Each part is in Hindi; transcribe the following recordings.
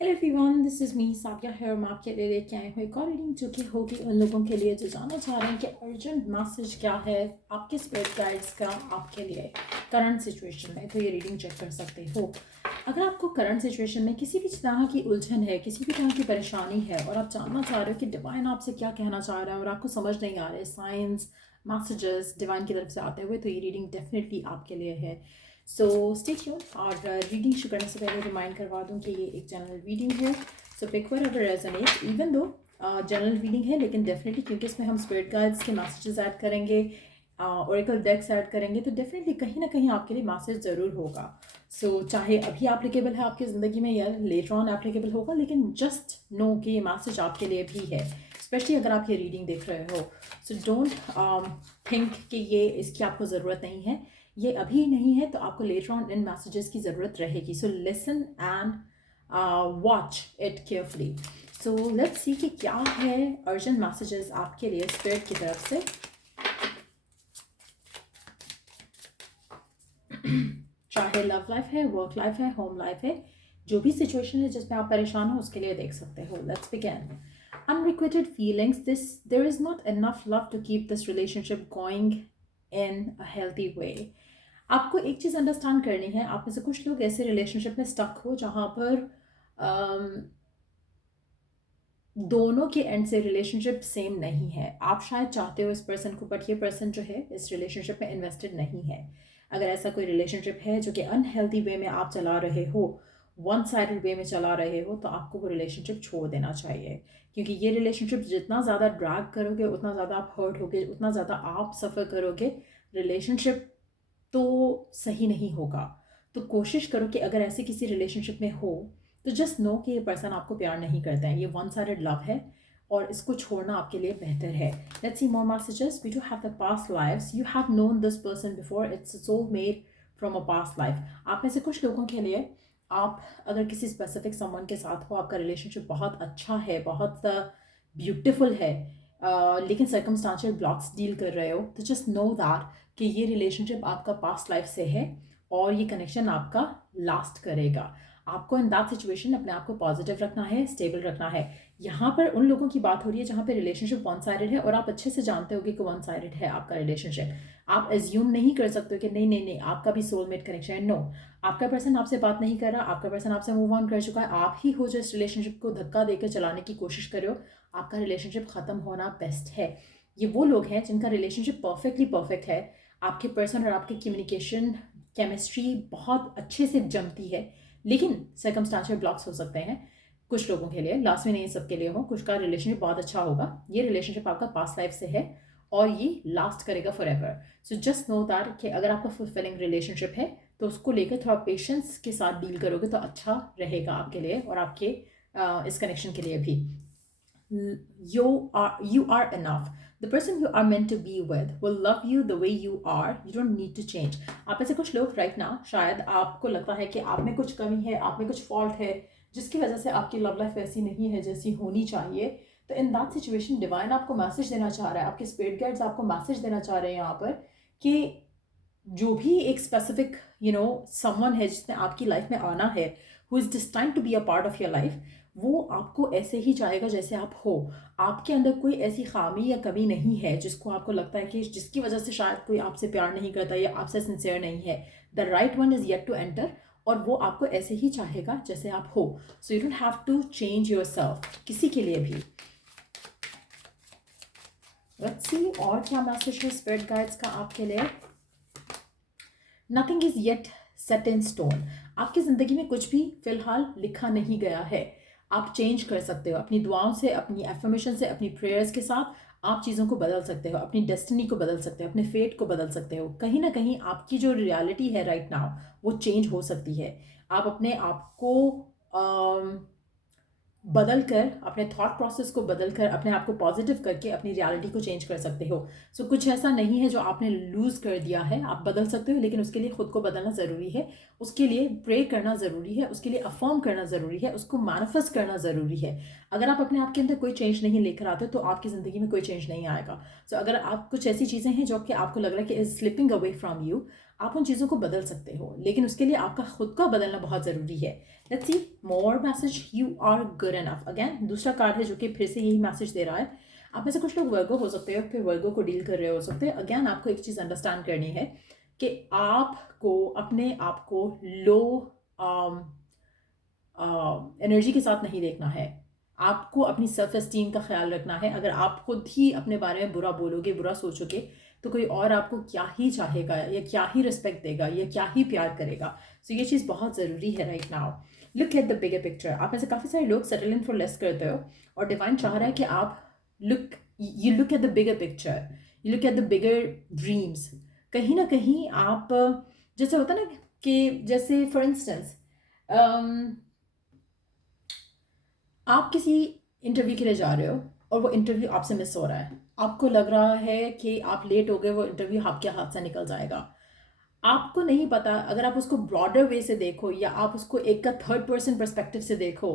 Hello everyone, this is me Sabiya है और मैं आपके लिए लेके आई हूँ एक और रीडिंग जो कि होगी उन लोगों के लिए जो जानना चाह रहे हैं कि अर्जेंट मैसेज क्या है आपके स्पिरिट गाइड्स का आपके लिए करंट सिचुएशन में। तो ये रीडिंग चेक कर सकते हो। अगर आपको करंट सिचुएशन में किसी भी तरह की उलझन है, किसी भी तरह की परेशानी है और आप जानना चाह रहे हो कि डिवाइन आपसे क्या कहना चाह रहा है और आपको समझ नहीं आ रहा है, साइंस मैसेजेस डिवाइन की तरफ से आते हुए, तो ये रीडिंग डेफिनेटली आपके लिए है। So stay tune. और रीडिंग शुरू करने से पहले रिमाइंड करवा दूँ कि ये एक जनरल रीडिंग है। So pick whatever resonates, even though general reading है, लेकिन डेफिनेटली क्योंकि इसमें हम स्पिरिट गाइड्स के मैसेजेस ऐड करेंगे, ओरेकल डेक्स ऐड करेंगे, तो डेफिनेटली कहीं ना कहीं आपके लिए मैसेज ज़रूर होगा। सो चाहे अभी एप्लीकेबल है आपकी ज़िंदगी में या लेटर ऑन एप्लीकेबल होगा, लेकिन जस्ट नो कि ये मैसेज आपके लिए भी है, स्पेशली अगर आप ये रीडिंग देख रहे हो। सो डोंट थिंक कि ये इसकी आपको ज़रूरत नहीं है, ये अभी नहीं है तो आपको लेटर ऑन इन मैसेजेस की ज़रूरत रहेगी। So listen and watch it carefully. So let's see कि क्या है अर्जेंट मैसेजेस आपके लिए स्पिरिट की तरफ से। चाहे लव लाइफ है, वर्क लाइफ है, होम लाइफ है, जो भी सिचुएशन है जिसमें आप परेशान हो उसके लिए देख सकते हो। Let's begin. Unrequited feelings, there is not enough love to keep this relationship going in a healthy way. आपको एक चीज़ अंडरस्टैंड करनी है, आप में से कुछ लोग ऐसे रिलेशनशिप में स्टक हो जहाँ पर दोनों के एंड से रिलेशनशिप सेम नहीं है। आप शायद चाहते हो इस पर्सन को, बट ये पर्सन जो है इस रिलेशनशिप में इन्वेस्टेड नहीं है। अगर ऐसा कोई रिलेशनशिप है जो कि अनहेल्दी वे में आप चला रहे हो, वन साइडेड वे में चला रहे हो, तो आपको वो रिलेशनशिप छोड़ देना चाहिए। क्योंकि ये रिलेशनशिप जितना ज़्यादा ड्रैग करोगे उतना ज़्यादा आप हर्ट होगे, उतना ज़्यादा आप सफ़र करोगे, रिलेशनशिप तो सही नहीं होगा। तो कोशिश करो कि अगर ऐसे किसी रिलेशनशिप में हो तो जस्ट नो कि ये पर्सन आपको प्यार नहीं करता है, ये वन साइडेड लव है और इसको छोड़ना आपके लिए बेहतर है। Let's see more messages. We do have the past lives, you have known this person before, it's a soulmate from a past life. आप में से कुछ लोगों के लिए आप अगर किसी स्पेसिफिक समवन के साथ हो, आपका रिलेशनशिप बहुत अच्छा है, बहुत ब्यूटिफुल है, लेकिन सर्कमस्टांशियल ब्लॉक्स डील कर रहे हो, तो जस्ट नो दैट कि ये रिलेशनशिप आपका पास्ट लाइफ से है और ये कनेक्शन आपका लास्ट करेगा। आपको इन दैट सिचुएशन अपने आप को पॉजिटिव रखना है, स्टेबल रखना है। यहाँ पर उन लोगों की बात हो रही है जहाँ पे रिलेशनशिप वन साइडेड है और आप अच्छे से जानते हो कि वन साइडेड है आपका रिलेशनशिप। आप एज्यूम नहीं कर सकते हो कि नहीं नहीं नहीं आपका भी सोलमेट कनेक्शन है। नो, आपका पर्सन आपसे बात नहीं कर रहा, आपका पर्सन आपसे मूव ऑन कर चुका है, आप ही हो जो इस रिलेशनशिप को धक्का देकर चलाने की कोशिश कर रहे हो। आपका रिलेशनशिप ख़त्म होना बेस्ट है। ये वो लोग हैं जिनका रिलेशनशिप परफेक्टली परफेक्ट है, आपके पर्सन और आपके कम्युनिकेशन केमिस्ट्री बहुत अच्छे से जमती है, लेकिन सर्कमस्टांशियल ब्लॉक्स हो सकते हैं कुछ लोगों के लिए, लास्ट में नहीं सबके लिए हो। कुछ का रिलेशनशिप बहुत अच्छा होगा, ये रिलेशनशिप आपका पास्ट लाइफ से है और ये लास्ट करेगा for ever. So just know that कि अगर आपका फुलफिलिंग रिलेशनशिप है तो उसको लेकर थोड़ा पेशेंस के साथ डील करोगे तो अच्छा रहेगा आपके लिए और आपके इस कनेक्शन के लिए भी। You are enough. The person you are meant to be with will love you the way you are. You don't need to change. आप ऐसे कुछ लोग राइट नाउ शायद आपको लगता है कि आप में कुछ कमी है, आप में कुछ फॉल्ट है, जिसकी वजह से आपकी लव लाइफ वैसी नहीं है जैसी होनी चाहिए। तो इन दैट सिचुएशन डिवाइन आपको मैसेज देना चाह रहा है, आपके स्पिरिट गाइड्स आपको मैसेज देना चाह रहे हैं यहाँ पर कि जो भी एक स्पेसिफिक समवन है जिसने आपकी लाइफ में आना है, who is destined to be a part of your life, वो आपको ऐसे ही चाहेगा जैसे आप हो। आपके अंदर कोई ऐसी खामी या कमी नहीं है जिसको आपको लगता है कि जिसकी वजह से शायद कोई आपसे प्यार नहीं करता या आपसे सिंसियर नहीं है। The right one is yet to enter और वो आपको ऐसे ही चाहेगा जैसे आप हो। So you don't have to change yourself किसी के लिए भी। लेट्स सी और क्या मैसेज है स्पिरिट गाइड्स का आपके लिए। Nothing is yet set in stone. आपकी ज़िंदगी में कुछ भी फिलहाल लिखा नहीं गया है, आप चेंज कर सकते हो अपनी दुआओं से, अपनी एफर्मेशन से, अपनी प्रेयर्स के साथ आप चीज़ों को बदल सकते हो, अपनी डेस्टिनी को बदल सकते हो, अपने फेट को बदल सकते हो। कहीं ना कहीं आपकी जो रियलिटी है राइट नाउ वो चेंज हो सकती है। आप अपने आप को बदल कर, अपने थॉट प्रोसेस को बदल कर, अपने आप को पॉजिटिव करके अपनी रियलिटी को चेंज कर सकते हो। सो कुछ ऐसा नहीं है जो आपने लूज़ कर दिया है, आप बदल सकते हो, लेकिन उसके लिए खुद को बदलना ज़रूरी है, उसके लिए प्रे करना ज़रूरी है, उसके लिए अफर्म करना ज़रूरी है, उसको मैनिफेस्ट करना ज़रूरी है। अगर आप अपने आप के अंदर कोई चेंज नहीं लेकर आते तो आपकी ज़िंदगी में कोई चेंज नहीं आएगा। सो अगर आप कुछ ऐसी चीज़ें हैं जो कि आपको लग रहा है कि is slipping away from you, आप उन चीज़ों को बदल सकते हो, लेकिन उसके लिए आपका खुद का बदलना बहुत ज़रूरी है। Let's see more message, you are good enough. Again दूसरा कार्ड है जो कि फिर से यही मैसेज दे रहा है। आप में से कुछ लोग वर्गो हो सकते हो, फिर वर्गो को डील कर रहे हो सकते हैं। अगेन आपको एक चीज़ अंडरस्टैंड करनी है कि आपको अपने आप को लो एनर्जी के साथ नहीं देखना है। आपको अपनी सेल्फ एस्टीम का ख्याल रखना है। अगर आप खुद ही अपने बारे में बुरा बोलोगे, बुरा सोचोगे, तो कोई और आपको क्या ही चाहेगा या क्या ही रिस्पेक्ट देगा या क्या ही प्यार करेगा। सो ये चीज़ बहुत ज़रूरी है right now. Look at the bigger picture. आप में से काफ़ी सारे लोग सेटल इन फॉर लेस करते हो और डिवाइन चाह रहा है कि आप you look at the bigger picture, you look at the bigger dreams. कहीं ना कहीं आप, जैसे होता ना कि जैसे फॉर इंस्टेंस आप किसी इंटरव्यू के लिए जा रहे हो और वो इंटरव्यू आपसे मिस हो रहा है। आपको लग रहा है कि आप लेट हो गए, वो इंटरव्यू आपके हाथ से निकल जाएगा। आपको नहीं पता, अगर आप उसको ब्रॉडर वे से देखो या आप उसको एक का थर्ड पर्सन पर्सपेक्टिव से देखो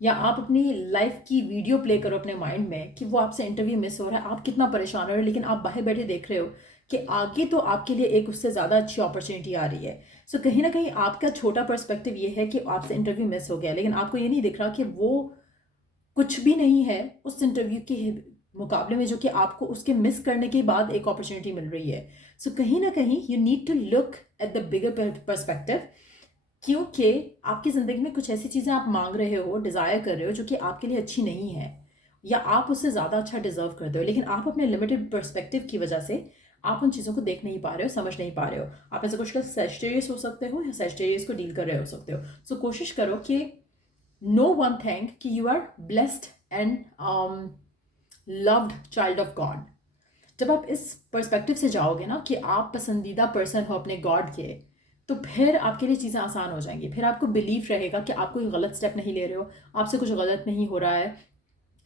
या आप अपनी लाइफ की वीडियो प्ले करो अपने माइंड में कि वो आपसे इंटरव्यू मिस हो रहा है, आप कितना परेशान हो रहे हो, लेकिन आप बाहर बैठे देख रहे हो कि आगे तो आपके लिए एक उससे ज़्यादा अच्छी अपॉर्चुनिटी आ रही है। सो कहीं ना कहीं आपका छोटा पर्सपेक्टिव ये है कि आपसे इंटरव्यू मिस हो गया, लेकिन आपको ये नहीं दिख रहा कि वो कुछ भी नहीं है उस इंटरव्यू के मुकाबले में जो कि आपको उसके मिस करने के बाद एक अपॉर्चुनिटी मिल रही है। सो कहीं ना कहीं you need to look at the bigger perspective, क्योंकि आपकी ज़िंदगी में कुछ ऐसी चीज़ें आप मांग रहे हो, डिज़ायर कर रहे हो जो कि आपके लिए अच्छी नहीं है या आप उससे ज़्यादा अच्छा डिजर्व करते हो, लेकिन आप अपने लिमिटेड पर्सपेक्टिव की वजह से आप उन चीज़ों को देख नहीं पा रहे हो, समझ नहीं पा रहे हो। आप ऐसे कुछ लोग सेजिटेरियस हो सकते हो या सेजिटेरियस को डील कर रहे हो सकते हो। सो कोशिश करो कि नो वन थिंग कि you are blessed and loved child of God. जब आप इस पर्सपेक्टिव से जाओगे ना कि आप पसंदीदा पर्सन हो अपने गॉड के, तो फिर आपके लिए चीज़ें आसान हो जाएंगी। फिर आपको बिलीव रहेगा कि आप कोई गलत स्टेप नहीं ले रहे हो, आपसे कुछ गलत नहीं हो रहा है,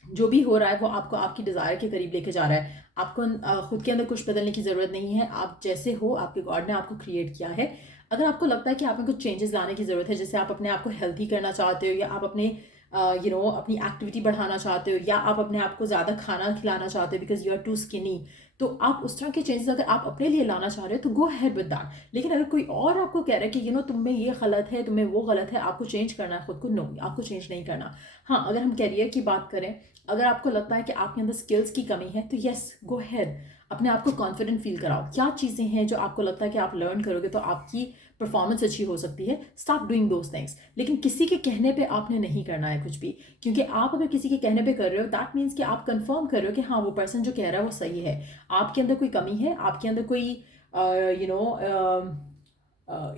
जो भी हो रहा है वो आपको आपकी डिज़ायर के करीब लेके जा रहा है। आपको खुद के अंदर कुछ बदलने की ज़रूरत नहीं है। आप जैसे हो, आपके गॉड ने आपको क्रिएट किया है। अगर आपको लगता है कि आप में कुछ चेंजेस लाने की ज़रूरत है, जैसे आप अपने आप को हेल्थी करना चाहते हो या आप अपने अपनी एक्टिविटी बढ़ाना चाहते हो या आप अपने आप को ज़्यादा खाना खिलाना चाहते हो because you are too skinny, तो आप उस तरह के चेंजेस अगर आप अपने लिए लाना चाह रहे हो तो गो हैड विद दैट। लेकिन अगर कोई और आपको कह रहा है कि तुम में ये गलत है, तुम्हें वो गलत है, आपको चेंज करना है खुद को, नो, आपको चेंज नहीं करना। हाँ, अगर हम करियर की बात करें, अगर आपको लगता है कि आपके अंदर स्किल्स की कमी है तो यस, गो हैड, अपने आप को कॉन्फिडेंट फील कराओ। क्या चीज़ें हैं जो आपको लगता है कि आप लर्न करोगे तो आपकी परफॉर्मेंस अच्छी हो सकती है, स्टार्ट डूइंग दोज थिंग्स। लेकिन किसी के कहने पे आपने नहीं करना है कुछ भी, क्योंकि आप अगर किसी के कहने पे कर रहे हो दैट मीन्स कि आप कंफर्म कर रहे हो कि हाँ, वो पर्सन जो कह रहा है वो सही है। आपके अंदर कोई कमी है, आपके अंदर कोई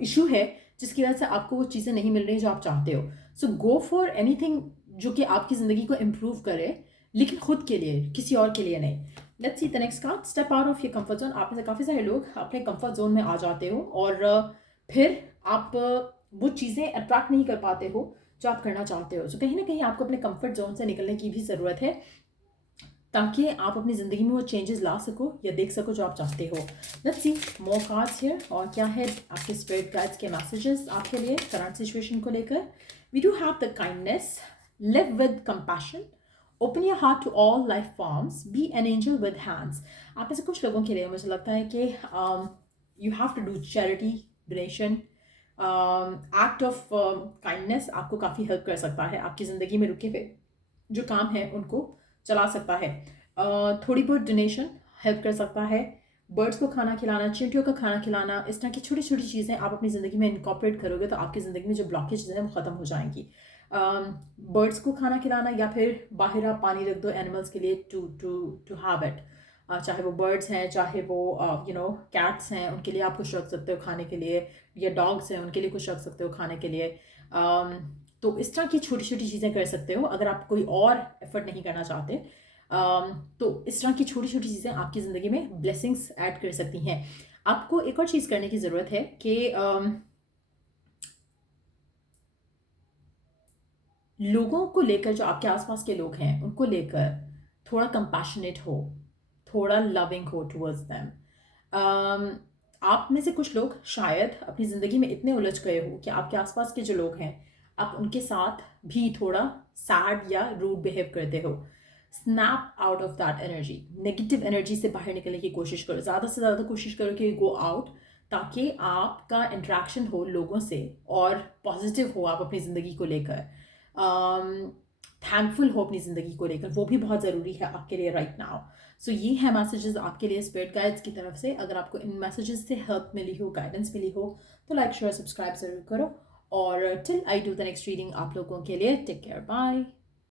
इशू है जिसकी वजह से आपको वो चीज़ें नहीं मिल रही जो आप चाहते हो। सो गो फॉर एनीथिंग जो कि आपकी ज़िंदगी को इम्प्रूव करे, लेकिन खुद के लिए, किसी और के लिए नहीं। Let's see the next card, step out of your comfort zone. आप में से काफ़ी सारे लोग अपने कंफर्ट जोन में आ जाते हो और फिर आप वो चीज़ें अट्रैक्ट नहीं कर पाते हो जो आप करना चाहते हो। सो कहीं ना कहीं आपको अपने कंफर्ट जोन से निकलने की भी ज़रूरत है ताकि आप अपनी ज़िंदगी में वो चेंजेस ला सको या देख सको जो आप चाहते हो। Let's see more cards here, और क्या है आपके स्पिरिट गाइड्स के मैसेजेस आपके लिए करंट सिचुएशन को लेकर। We do have the kindness, live with compassion, open your heart to all life forms, be an angel with hands. आप ऐसे कुछ लोगों के लिए मुझे लगता है कि you have to do charity, donation, act of kindness आपको काफ़ी हेल्प कर सकता है, आपकी ज़िंदगी में रुके हुए जो काम है उनको चला सकता है। थोड़ी बहुत डोनेशन हेल्प कर सकता है। बर्ड्स को खाना खिलाना, चींटियों का खाना खिलाना, इस तरह की छोटी छोटी चीज़ें आप अपनी ज़िंदगी में इनकॉर्पोरेट करोगे तो आपकी ज़िंदगी में जो ब्लॉकेज है वो ख़त्म हो जाएंगी। बर्ड्स को खाना खिलाना या फिर बाहर आप पानी रख दो एनिमल्स के लिए to to to have it. चाहे वो बर्ड्स हैं, चाहे वो कैट्स हैं, उनके लिए आप कुछ रख सकते हो खाने के लिए, या डॉग्स हैं उनके लिए कुछ रख सकते हो खाने के लिए। तो इस तरह की छोटी छोटी चीज़ें कर सकते हो अगर आप कोई और एफर्ट नहीं करना चाहते। तो इस तरह की छोटी छोटी चीज़ें आपकी ज़िंदगी में ब्लेसिंग्स ऐड कर सकती हैं। आपको एक और चीज़ करने की ज़रूरत है कि लोगों को लेकर, जो आपके आसपास के लोग हैं उनको लेकर थोड़ा कंपैशनेट हो, थोड़ा लविंग हो टुवर्ड्स देम। आप में से कुछ लोग शायद अपनी ज़िंदगी में इतने उलझ गए हो कि आपके आसपास के जो लोग हैं आप उनके साथ भी थोड़ा सैड या रूड बिहेव करते हो। Snap out of that energy, negative energy से बाहर निकलने की कोशिश करो, ज़्यादा से ज़्यादा कोशिश करो कि गो आउट, ताकि आपका इंटरेक्शन हो लोगों से और पॉजिटिव हो, आप अपनी ज़िंदगी को लेकर थैंकफुल हो अपनी ज़िंदगी को लेकर, वो भी बहुत ज़रूरी है आपके लिए राइट नाउ। सो ये है मैसेजेस आपके लिए स्पिरिट गाइड्स की तरफ से। अगर आपको इन मैसेजेस से हेल्प मिली हो, गाइडेंस मिली हो, तो लाइक शेयर सब्सक्राइब ज़रूर करो। और till I do the next reading, आप लोगों के लिए टेक केयर, बाय।